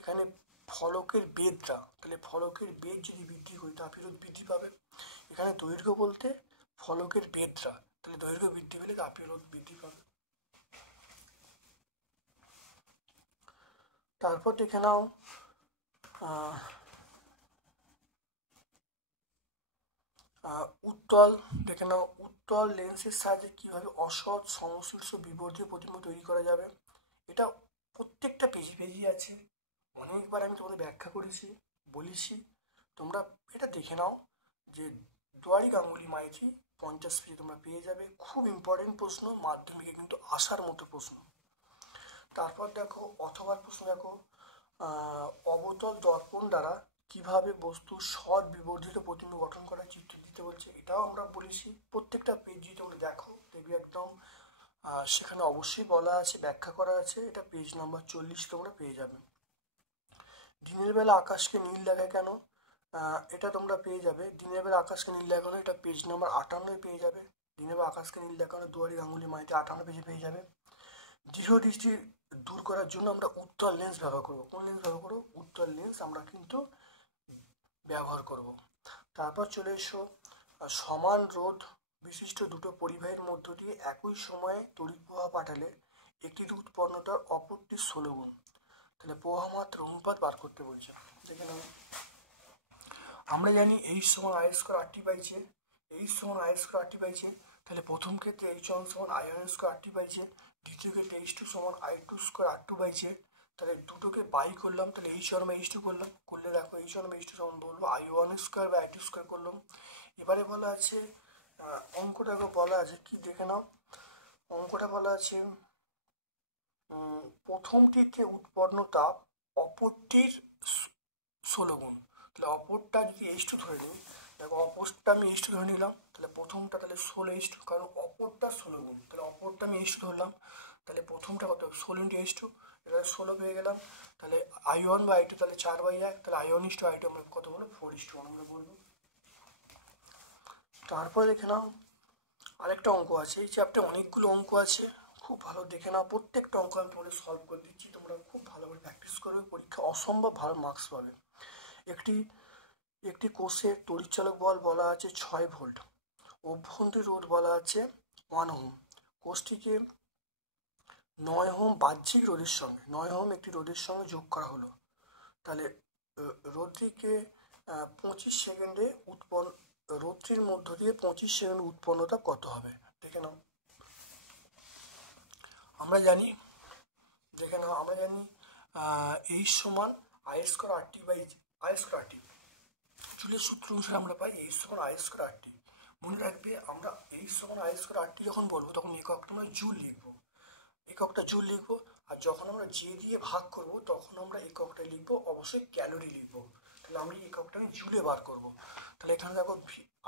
এখানে ফলকের বেধটা, তাহলে ফলকের বেধ যদি বৃদ্ধি করি তাপীয় রোধ বৃদ্ধি পাবে। এখানে দৈর্ঘ্য বলতে ফলকের বেধটা, তাহলে দৈর্ঘ্য বৃদ্ধি পেলে তাপীয় রোধ বৃদ্ধি পাবে। তারপর দেখে নাও উত্তল, দেখে নাও উত্তল লেন্সের সাহায্যে কীভাবে অসৎ সমশীর্ষ বিবর্ধীয় প্রতিবিম্ব তৈরি করা যাবে। এটা প্রত্যেকটা পেজে পেজই আছে, অনেকবার আমি তোমাদের ব্যাখ্যা করেছি, বলেছি, তোমরা এটা দেখে নাও যে দুয়ারি গাঙ্গুলি মাইতি 50 পেজে তোমরা পেয়ে যাবে। খুব ইম্পর্টেন্ট প্রশ্ন, মাধ্যমিকে কিন্তু আসার মতো প্রশ্ন। তারপর দেখো অথবা প্রশ্ন দেখো অবতল দর্পণ দ্বারা কিভাবে বস্তু সৎ বিবর্ধিত প্রতিবিম্ব গঠন করার চিত্র দিতে বলছে, এটাও আমরা বলেছি। প্রত্যেকটা পেজ যদি তোমরা দেখো দেখবি একদম সেখানে অবশ্যই বলা আছে, ব্যাখ্যা করা আছে। এটা পেজ নাম্বার 40 তোমরা পেয়ে যাবে। দিনের বেলা আকাশকে নীল দেখায় কেন, এটা তোমরা পেয়ে যাবে। দিনের বেলা আকাশকে নীল দেখানো, এটা পেজ নাম্বার 58 পেয়ে যাবে। দিনের বেলা আকাশকে নীল দেখানো দুয়ারি গাঙ্গুলি মাইতি 58 পেজে পেয়ে যাবে। দৃঢ়দৃষ্টি দূর করার জন্য আমরা উত্তল লেন্স ব্যবহার করব। কোন লেন্স ব্যবহার করব? উত্তল লেন্স আমরা কিন্তু ব্যবহার করব। তারপর চলে এসো সমান রোধ বিশিষ্ট দুটো পরিবাহীর মধ্য দিয়ে একই সময়ে তড়িৎ প্রবাহ পাঠালে একটির উৎপন্নতার অপরটির 16 গুণ। তাহলে প্রবাহ মাত্রা অনুপাত বার করতে বলছে। দেখে নাও, আমরা জানি H সমান I স্কয়ার RT পাইছে, H সমান I স্কয়ার RT পাইছে। তাহলে প্রথম ক্ষেত্রে H1 সমান I1 স্কয়ার RT পাইছে, দ্বিতীয় ক্ষেত্রে H2 সমান I2 স্কয়ার R2 পাইছে। তাহলে দুটোকে বাই করলাম, তাহলে H1 বা H2 করলাম, করলে দেখো H1 বা H2 সমান বলবো I1 স্কয়ার বা I2 স্কয়ার করলাম। এবারে বলা আছে অঙ্কটাকে বলা আছে কি, দেখে নাও অঙ্কটা বলা আছে প্রথমটিতে উৎপন্ন তাপ অপরটির 16 গুণ। তাহলে অপরটা যদি H2 ধরে নিই, দেখো অপরটা আমি H2 ধরে নিলাম, তাহলে প্রথমটা তাহলে 16 H2, কারণ অপরটা 16 গুণ। তাহলে অপরটা আমি H2 ধরলাম, তাহলে প্রথমটা কত 16 ইন্টু H2, এটা 16 পেয়ে গেলাম। তাহলে I1 বা I2 তাহলে 4/1, তাহলে I1 ইস্টু I2 আমরা কত বলবো 4:1 আমরা বলবো। তারপরে দেখে নাও আরেকটা অঙ্ক আছে, এই চ্যাপ্টারে অনেকগুলো অঙ্ক আছে, খুব ভালো দেখে নাও। প্রত্যেকটা অঙ্ক আমি তোমাদের সলভ করে দিচ্ছি, তোমরা খুব ভালো করে প্র্যাকটিস করবে, পরীক্ষা অসম্ভব ভালো মার্কস পাবে। একটি কোষের তড়িৎচালক বল বলা আছে 6 ভোল্ট, অভ্যন্তরীণ রোধ বলা আছে 1 ওহম। কোষটিকে 9 ওহম বাহ্যিক রোধের সঙ্গে 9 ওহম একটি রোধের সঙ্গে যোগ করা হলো। তাহলে রোধটিকে 25 সেকেন্ডে রোধটির মধ্য দিয়ে 25 সেকেন্ড উৎপন্নতা কত হবে দেখে নাও। আমরা জানি H সমান I square RT by I square RT, জুলের সূত্র অনুসারে আমরা পাই H সমান I স্কয়ার RT। মনে রাখবে আমরা H সমান I স্কয়ার RT যখন বলবো তখন এককটা আমরা জুল লিখবো, এককটা জুল লিখবো। আর যখন আমরা যে দিয়ে ভাগ করব তখন আমরা এককটা লিখবো অবশ্যই ক্যালোরি লিখবো। তাহলে আমরা এককটা আমি জুলে বার করব। তাহলে এখানে দেখো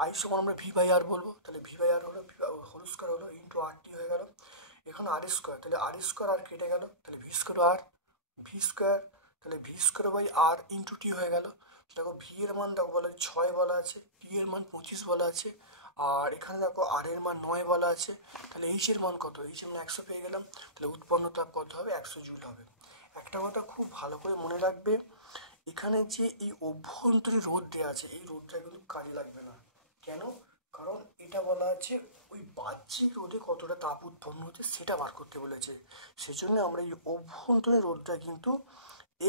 I সমান আমরা V/R বলবো, তাহলে V/R হলো হোল স্কয়ার হলো ইন্টু RT হয়ে গেল। এখানে R স্কয়ার, তাহলে R স্কয়ার আর কেটে গেল, তাহলে V স্কয়ার আর ভি স্কয়ার, তাহলে V square by R into T হয়ে গেল। দেখো V এর মান দেখো বলা 6 বলা আছে, T এর মান 25 বলা আছে, আর এখানে দেখো R এর মান 9 বলা আছে। তাহলে H এর মান কত? H এর মান 100 পেয়ে গেলাম। তাহলে উৎপন্ন তাপ কত হবে? 100 জুল হবে। একটা কথা খুব ভালো করে মনে রাখবে, এখানে যে এই অভ্যন্তরীণ রোধ দেওয়া আছে এই রোধটা কিন্তু কাজে লাগবে না। কেন? কারণ এটা বলা আছে ওই বাহ্যিক রোধে কতটা তাপ উৎপন্ন হচ্ছে সেটা বার করতে বলেছে। সেজন্য আমরা এই অভ্যন্তরীণ রোধটা কিন্তু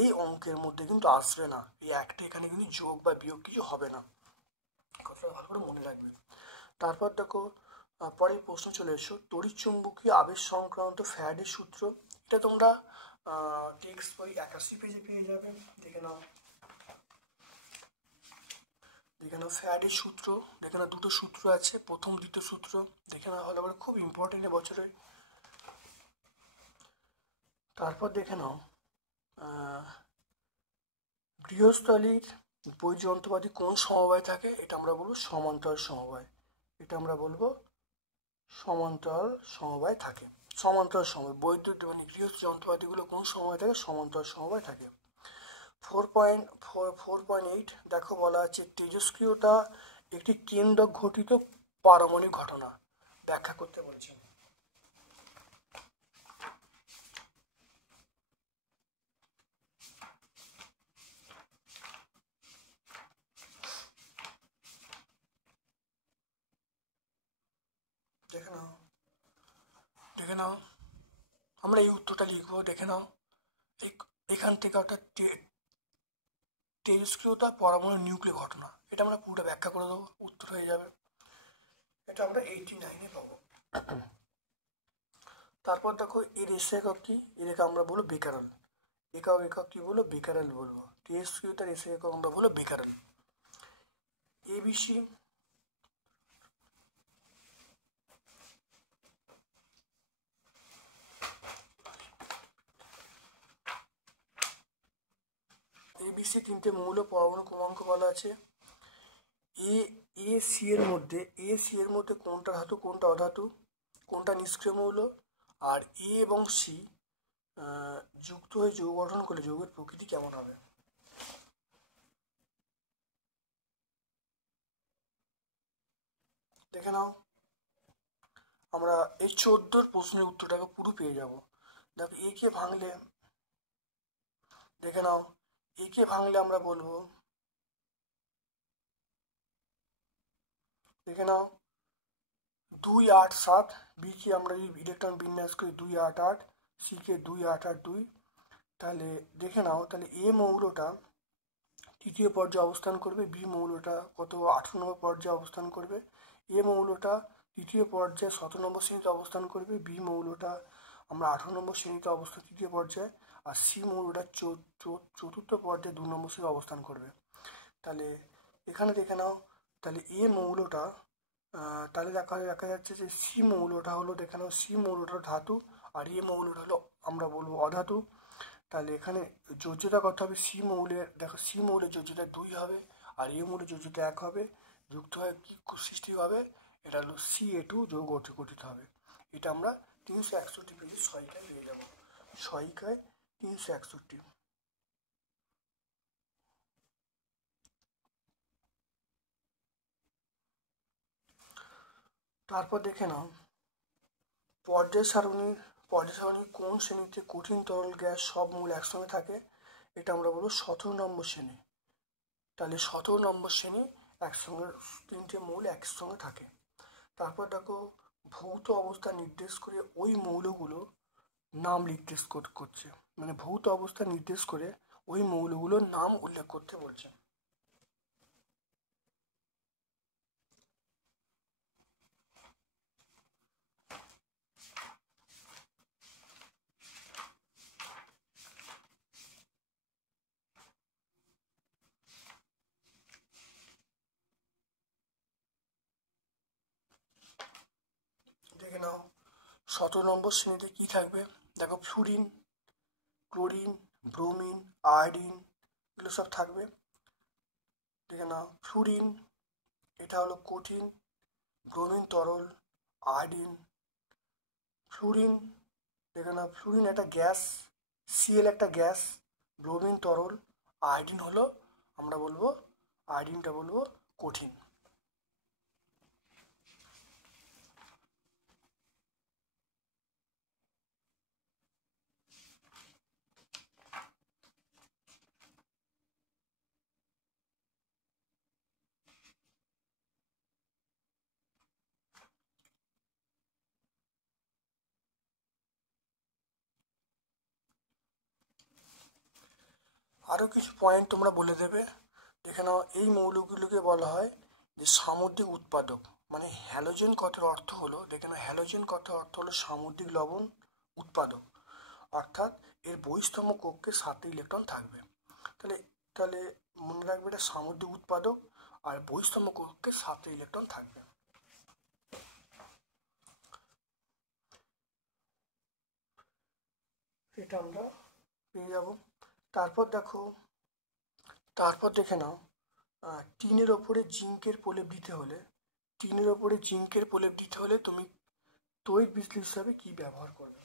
এই অঙ্কের মধ্যে কিন্তু আসবে না, এই একটা এখানে কিন্তু যোগ বা বিয়োগ কিছু হবে না, কথাটা ভালো করে মনে রাখবে। তারপর দেখো পরের প্রশ্ন চলে এসো, তড়িৎচুম্বকীয় আবেশ সংক্রান্ত ফ্যারাডের সূত্র। এটা তোমরা টেক্সট বই 81 পেজে পেয়ে যাবে। দেখে নাও ফ্যারাডের সূত্র, দেখে নাও দুটো সূত্র আছে, প্রথম দ্বিতীয় সূত্র দেখে নাও ভালো করে, খুব ইম্পর্টেন্ট বছরে। তারপর দেখে নাও গৃহস্থলীর বই যন্ত্রপাতি কোন সমবায় থাকে, এটা আমরা বলবো সমান্তরাল সমবায়, এটা আমরা বলবো সমান্তরাল সমবায় থাকে। সমান্তরাল সমবায় বৈদ্যুতিক মানে গৃহ যন্ত্রপাতিগুলো কোন সমবায় থাকে? সমান্তরাল সমবায় থাকে। 4.8 দেখো বলা আছে তেজস্ক্রিয়তা একটি কেন্দ্রক ঘটিত পারমাণবিক ঘটনা, ব্যাখ্যা করতে বলছি। দেখে নাও আমরা এই উত্তরটা লিখবো। দেখে নাও এখান থেকে অর্থাৎ তেজস্ক্রিয়তা পরমাণু নিউক্লিয় ঘটনা, এটা আমরা পুরোটা ব্যাখ্যা করে দেবো, উত্তর হয়ে যাবে। এটা আমরা 89-এ পাবো। তারপর দেখো এর এসে একক কি, এর একক আমরা বলবো বেকারেল। একক কি বলবো, বেকারেল বলবো। তেজস্ক্রিয়তার এসে একক আমরা বলবো বেকারেল। এবিসি এবিসি তিনটে মৌল পরমাণু ক্রমাঙ্ক বলা আছে। সি এর মধ্যে কোনটা ধাতু কোনটা অধাতু, কোনটা নিষ্ক্রিয় মৌল, আর এ এবং সি যুক্ত হয়ে যৌগ গঠন করলে যৌগের প্রকৃতি কেমন হবে। দেখে নাও, আমরা এই 14 প্রশ্নের উত্তরটাকে পুরো পেয়ে যাব। দেখো একে ভাঙলে, দেখে নাও একে ভাঙলে আমরা বলবো, দেখে নাও 2, 8, 7, বি কে আমরা যদি ইলেকট্রন বিন্যাস করি 2, 8, 8, সি কে 2, 8, 8, 2, তাহলে দেখে নাও, তাহলে এ মৌলটা তৃতীয় পর্যায়ে অবস্থান করবে, বি মৌলটা কত 18 নম্বর পর্যায়ে অবস্থান করবে, এ মৌলটা তৃতীয় পর্যায়ে 17 নম্বর শ্রেণীতে অবস্থান করবে, বি মৌলটা আমরা 18 নম্বর শ্রেণীতে অবস্থান তৃতীয় পর্যায়ে, আর সি মৌলটা চতুর্থ পর্যায়ে 2 নম্বর শ্রেণীতে অবস্থান করবে। তাহলে এখানে দেখে নাও, তাহলে এ মৌলটা তাহলে দেখা যাচ্ছে যে সি মৌলটা হলো, দেখে নাও সি মৌলটা ধাতু আর এ মৌলটা হলো আমরা বলবো অধাতু। তাহলে এখানে যোজ্যতা কত হবে, সি মৌলের, দেখো সি মৌলের যোজ্যতা 2 হবে আর এ মৌলের যোজ্যতা 1 হবে, যুক্ত হয়ে কি সৃষ্টি হবে, এটা হলো Ca2 যৌগ গঠিত হবে। এটা আমরা 361 পেজে 6টায় পেয়ে যাবো, 6টায় 361। তারপর দেখে নাও পর্যায় সারণী কোন শ্রেণীতে কঠিন তরল গ্যাস সব মূল একসঙ্গে থাকে, এটা আমরা বলবো 17 নম্বর শ্রেণী। তাহলে 17 নম্বর শ্রেণী একসঙ্গে 3টে মৌল একসঙ্গে থাকে। তারপর দেখো ভৌত অবস্থা নির্দেশ করে ওই মৌলগুলো নাম নির্দেশ করছে, মানে ভৌত অবস্থা নির্দেশ করে ওই মৌলগুলোর নাম উল্লেখ করতে বলছে। দেখে নাও 17 নম্বর শ্রেণীতে কি থাকবে, দেখো ফ্লুরিন, ক্লোরিন, ব্রোমিন, আয়োডিন, এগুলো সব থাকবে। দেখে নাও ফ্লুরিন এটা হলো কঠিন, ব্রোমিন তরল, আয়োডিন, ফ্লুরিন, দেখে নাও ফ্লুরিন একটা গ্যাস, সিএল একটা গ্যাস, ব্রোমিন তরল, আয়োডিন হলো আমরা বলবো, আয়োডিনটা বলবো কঠিন। আরও কিছু পয়েন্ট তোমরা বলে দেবে। দেখে নাও এই মৌলগুলোকে বলা হয় যে সামুদ্রিক উৎপাদক, মানে হ্যালোজেন কথার অর্থ হলো, দেখে নাও হ্যালোজেন কথার অর্থ হলো সামুদ্রিক লবণ উৎপাদক, অর্থাৎ এর বহিস্তম কক্ষে 7টে ইলেকট্রন থাকবে। তাহলে তাহলে মনে রাখবে এটা সামুদ্রিক উৎপাদক আর বহিস্তম কক্ষে 7টে ইলেকট্রন থাকবে। এটা আমরা পেয়ে যাব। তারপর দেখে নাও টিনের ওপরে জিঙ্কের প্রলেপ দিতে হলে, তুমি তড়িৎ বিশ্লেষক হিসাবে কি ব্যবহার করবে।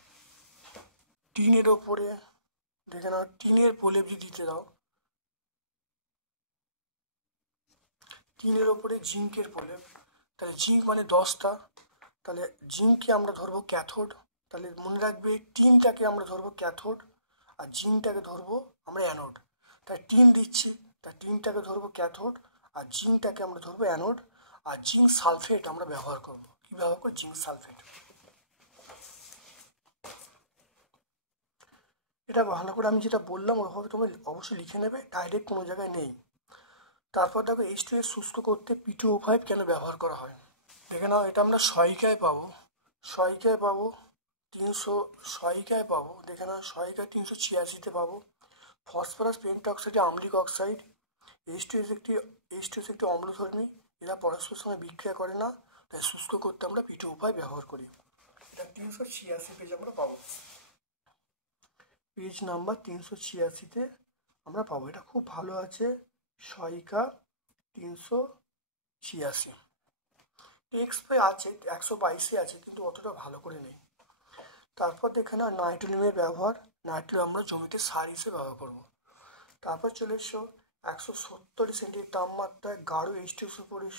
টিনের ওপরে দেখে নাও টিনের প্রলেপ যদি দিতে দাও, টিনের ওপরে জিঙ্কের প্রলেপ, তাহলে জিঙ্ক মানে 10টা, তাহলে জিঙ্ককে আমরা ধরবো ক্যাথোড, তাহলে মনে রাখবে টিনটাকে আমরা ধরবো ক্যাথোড আর জিঙ্কটাকে ধরবো আমরা অ্যানোড। তাই টিন দিচ্ছি, তাই টিনটাকে ধরবো ক্যাথোড আর জিঙ্কটাকে আমরা ধরবো অ্যানোড, আর জিঙ্ক সালফেট আমরা ব্যবহার করবো। কি ব্যবহার করবো, জিঙ্ক সালফেট। এটা ভালো করে আমি যেটা বললাম ওইভাবে তোমরা অবশ্যই লিখে নেবে, ডাইরেক্ট কোনো জায়গায় নেই। তারপর দেখো H2S শুষ্ক করতে P2O5 কেন ব্যবহার করা হয়। দেখে নাও, এটা আমরা সহায়িকায় পাবো, সহায়িকায় পাবো 300, সহায়িকায় পাবো, দেখে নাও সহায়িকায় 386-তে পাবো। Phosphorus পেন্টঅক্সাইডে আম্লিক oxide. H2S একটি অম্লধর্মী, এরা পরস্পরের সঙ্গে বিক্রিয়া করে না, তাই শুষ্ক করতে আমরা P2O5 ব্যবহার করি। এটা 386 পেজ আমরা পাবো, পেজ নাম্বার 386-তে আমরা পাবো। এটা খুব ভালো আছে, সহায়িকা 386। টেক্সট বই আছে 122-এ আছে, কিন্তু অতটা ভালো করে নেই। তারপর দেখে না নাইট্রোলিয়ামের ব্যবহার, নাইট্রোলিয়াম আমরা জমিতে সার হিসেবে ব্যবহার করব। তারপর চলে এসো 170 তাপমাত্রায় গাঢ় H2S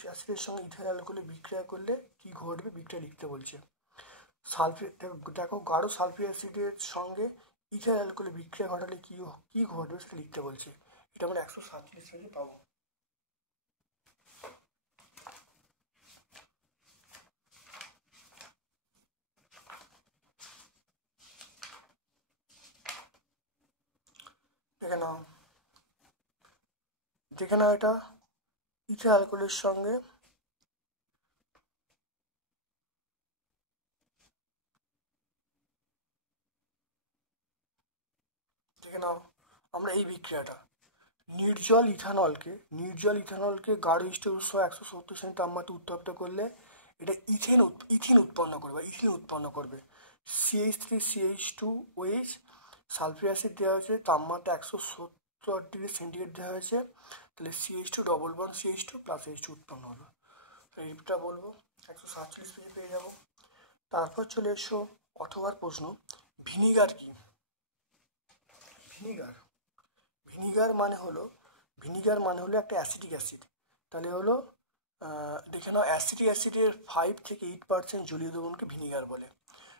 অ্যাসিডের সঙ্গে ইথাইল অ্যালকোহলে বিক্রিয়া করলে কি ঘটবে, বিক্রিয়া লিখতে বলছে। সালফেট, দেখো গাঢ় সালফিক অ্যাসিডের সঙ্গে ইথাইল অ্যালকোহলে বিক্রিয়া ঘটালে কি ঘটবে সেটা লিখতে বলছে। এটা আমরা 147 পেজে পাবো। দেখে নাও এটা ইথাইল অ্যালকোহলের সঙ্গে দেখে নাও আমরা এই বিক্রিয়াটা নির্জল ইথানলকে গাঢ় H2S 170 তাপমাত্রা উত্তপ্ত করলে এটা ইথিন উৎপন্ন করবে। CH3CH2OH সালফিক অ্যাসিড দেওয়া হয়েছে, তাপমাত্রা 170°C দেওয়া হয়েছে, তাহলে CH2 double bond CH2 plus H2 উৎপন্ন হলো। এইটা বলবো 147 পেজে পেয়ে যাবো। তারপর চলে এসো অথবার প্রশ্ন, ভিনিগার কি। ভিনিগার মানে হলো একটা অ্যাসিটিক অ্যাসিড। তাহলে হলো দেখে নাও অ্যাসিটিক অ্যাসিডের 5 থেকে 8% জলীয় দ্রবণকে ভিনিগার বলে।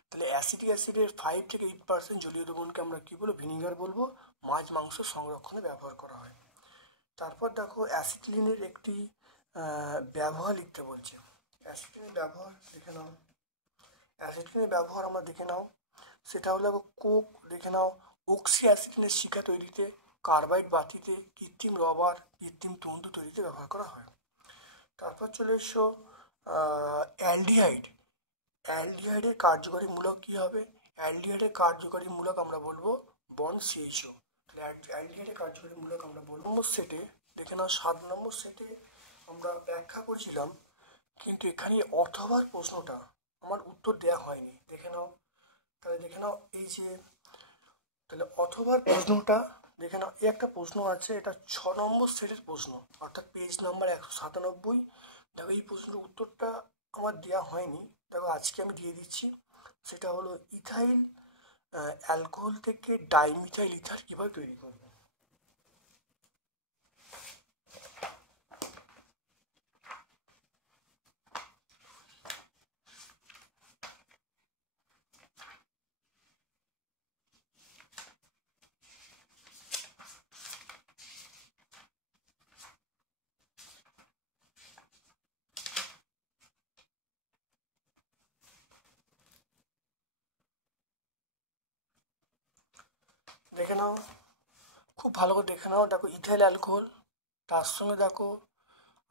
তাহলে অ্যাসিটিক অ্যাসিডের 5 থেকে 8% জলীয় দ্রবণকে আমরা কি বলবো, ভিনিগার বলবো। মাছ মাংস সংরক্ষণে ব্যবহার করা হয়। তারপর দেখো অ্যাসিটিলিনের একটি ব্যবহার লিখতে বলছে। অ্যাসিটিলিনের ব্যবহার দেখে নাও, অ্যাসিটিলিনের ব্যবহার আমরা দেখে নাও, সেটা হলো কোক, দেখে নাও অক্সি অ্যাসিটিনের শিখা তৈরিতে, কার্বাইড বাতিতে, কৃত্রিম রবার, কৃত্রিম তন্তু তৈরিতে ব্যবহার করা হয়। তারপর চলে এসো অ্যালডিহাইডের কার্যকরী মূলক কী হবে। অ্যালডিহাইডের কার্যকরী মূলক আমরা বলবো বন্ড CHO। তাহলে অ্যালডিহাইডের কার্যকরী মূলক আমরা বলবো। নম্বর সেটে দেখে নাও 7 নম্বর সেটে আমরা ব্যাখ্যা করেছিলাম, কিন্তু এখানে অথবার প্রশ্নটা আমার উত্তর দেওয়া হয়নি, দেখে নাও। তাহলে দেখে নাও এই যে, তাহলে অথবার প্রশ্নটা দেখে নাও, এই একটা প্রশ্ন আছে, এটা 6 নম্বর সেটের প্রশ্ন, অর্থাৎ পেজ নাম্বার 197। দেখো এই প্রশ্নের উত্তরটা আমার দেওয়া হয়নি, দেখো আজকে আমি দিয়ে দিচ্ছি। সেটা হলো ইথাইল অ্যালকোহল থেকে ডাইমিথাইল ইথার কীভাবে তৈরি করবে। দেখে নাও, খুব ভালো করে দেখে নাও। দেখো ইথাইল অ্যালকোহল, তার সঙ্গে দেখো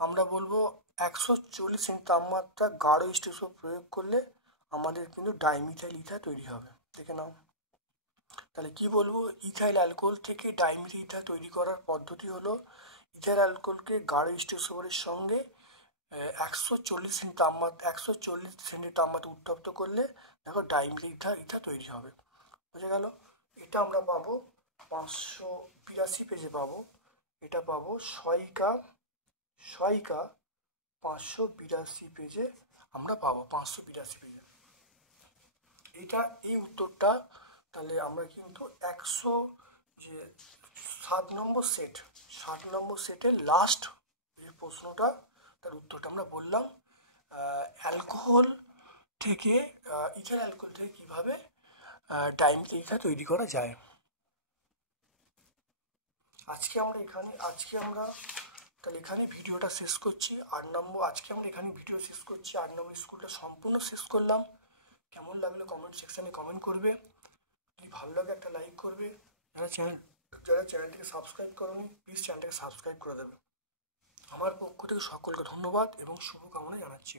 আমরা বলবো 140 তাপমাত্রা গাঢ় H2S প্রয়োগ করলে আমাদের কিন্তু ডাইমিথাইল ইথার তৈরি হবে। দেখে নাও, তাহলে কি বলবো, ইথাইল অ্যালকোহল থেকে ডাইমিথাইল ইথার তৈরি করার পদ্ধতি হলো ইথাইল অ্যালকোহলকে গাঢ় H2S সঙ্গে 140 তাপমাত্রা উত্তপ্ত করলে দেখো ডাইমিথাইল ইথার তৈরি হবে। বুঝে গেল। এটা আমরা পাবো 582 পেজে পাবো। এটা পাবো সহায়িকা 582 পেজে আমরা পাবো, 582 পেজে। এই উত্তরটা তাহলে আমরা কিন্তু 7 নম্বর সেটের লাস্ট যে প্রশ্নটা, তার উত্তরটা আমরা বললাম অ্যালকোহল থেকে ইথাইল অ্যালকোহল থেকে কীভাবে ডাইমিথাইল ইথার তৈরি করা যায়। আজকে আমরা তাহলে এখানে ভিডিওটা শেষ করছি। 8 নম্বর আজকে আমরা এখানে ভিডিও শেষ করছি, 8 নম্বর স্কুলটা সম্পূর্ণ শেষ করলাম। কেমন লাগলো কমেন্ট সেকশানে কমেন্ট করবে, যদি ভালো লাগে একটা লাইক করবে, যারা চ্যানেলটিকে সাবস্ক্রাইব করোনি প্লিজ চ্যানেলটাকে সাবস্ক্রাইব করে দেবে। আমার পক্ষ থেকে সকলকে ধন্যবাদ এবং শুভকামনা জানাচ্ছি।